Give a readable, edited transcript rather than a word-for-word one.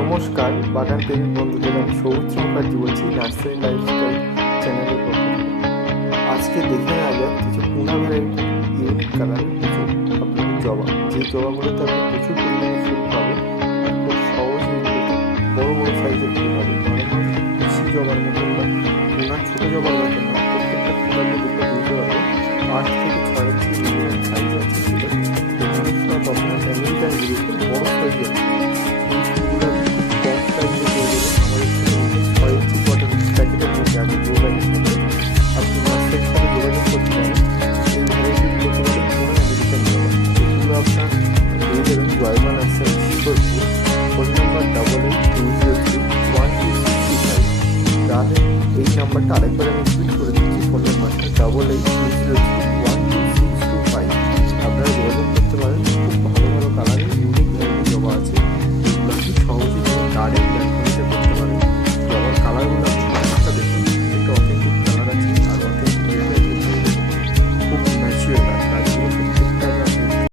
নমস্কার, বাগান প্রেমী বন্ধুদের আমি সৌমিত্র মুখার্জি বলছি নার্সারি লাইফস্টাইল চ্যানেলের পক্ষ থেকে। আজকে দেখে নেওয়া যাক কিছু পুনা ভ্যারাইটি ইউনিক কালারের কিছু আপনার জবা, যে জবাগুলোতে আপনি প্রচুর পরিমাণে ফুল পাবেন আর খুব সহজে এগুলোতে বড় বড় সাইজের ফুল পাবেন। নর্মাল দেশি জবার মতন বা পুনার ছোটো জবার মতন না, প্রত্যেকটা ফুল আপনি দেখে বুঝতে পারবেন 8 থেকে 6 ইঞ্চি মিনিমাম সাইজ আছে ফুলের। এগুলো সব আপনার আমেরিকান গ্রেপের বড় সাইজ আছে। এই ফুলগুলো আপনি খুব কম সাইজে পেয়ে যাবেন আমাদের 6 ইঞ্চি পটের প্যাকেটের মধ্যে আছে, গ্রো ব্যাগের মধ্যে। আপনি নার্সারির সাথে যোগাযোগ করতে পারেন। এই ভ্যারাইটিগুলো হচ্ছে পুরো আমেরিকান জবা। এগুলো আপনার পেয়ে যাবেন জয়মা নার্সারি, শিকরপুর, ফোন নাম্বার 8820312625। তাহলে এই নাম্বারটা আরেকবার আমি রিপিট করে দিচ্ছি, ফোন নাম্বারটা 8820312625। আপনারা যোগাযোগ করতে পারেন।